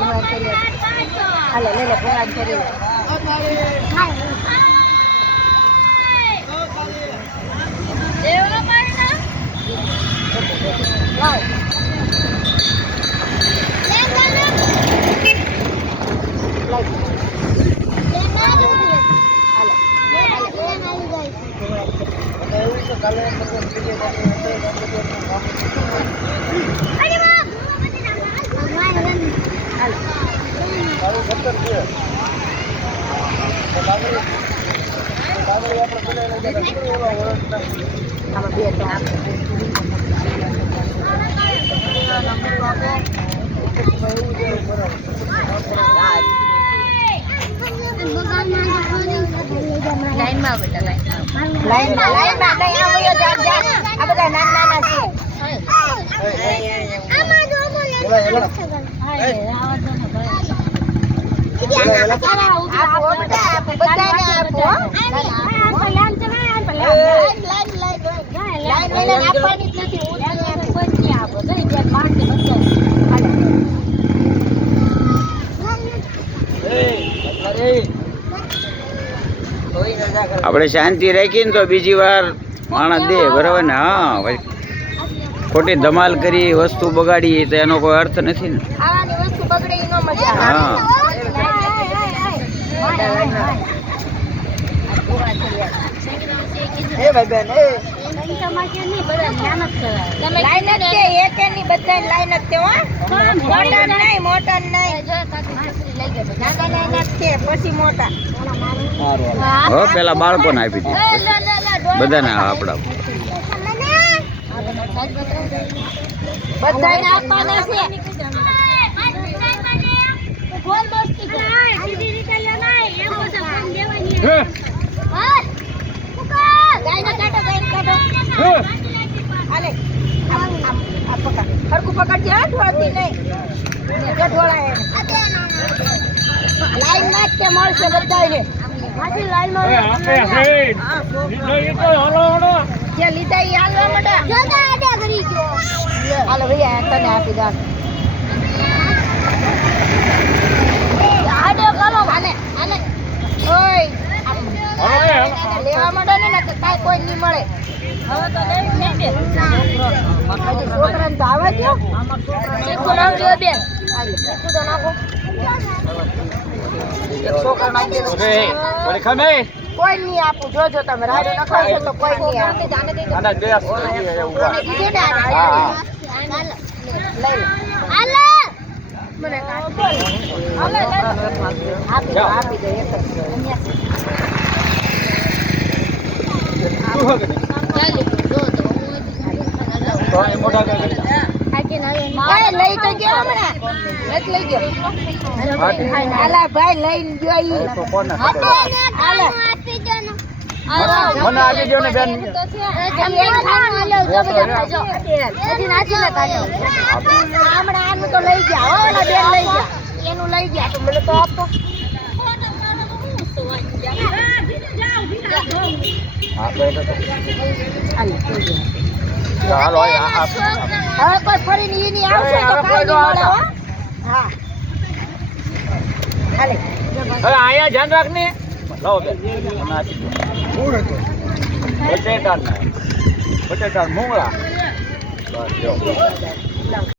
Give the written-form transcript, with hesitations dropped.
હાલે લે લે ભૂંગળા કરી લે દેવલા પાડના વાવ લાઈનમાં બેટા લાઈનમાં નહીં આવ્યો જા આ બધા નાના છે આમાં જો બોલે આપણે શાંતિ રાખીને તો બીજી વાર માણસ દે બરાબર ને. હા ભાઈ ખોટી ધમાલ કરી વસ્તુ બગાડી તો એનો કોઈ અર્થ નથી ને. હા હવે પેલા બાળકોને આપી દીધું બધાને આપડા બધાને આપવાના છે હરકું પકડજે ઢોળતી નહીં લાઈન માં જ તે મળશે બધાને જે લીધા એ હાલવા માંડ્યા હાલો ભૈયા તને આપી દો આડે કરો આને આને ઓય લેવા માંડો ને તો કાઈ કોઈ નહીં મળે હવે તો લેવી નહીં દે છોકરાને તો આવવા દો ચીકુ નાખજો બેન ચીકુ તો નાખો છોકરા નાખી દો કોઈ નહીં આપું જોજો તમે રાડો નખાવશો તો કોઈ નહીં આપે આને દે મને આપી દે લઈ તો ગયો હમણાં લઈ ગયો હાલા ભાઈ લઈને ગયો મને આપી દો ને બેન હમણાં આનું તો લઈ ગયા ઓલા બેન લઈ ગયા એનું લઈ ગયા તો મને તો આપો હવે કોઈ ફરીને એની આવશે તો કાઈ નહીં મળે હો હા હાલે હવે આયા ધ્યાન રાખને લાવો બેન બટેટા મૂંગળા બસ જો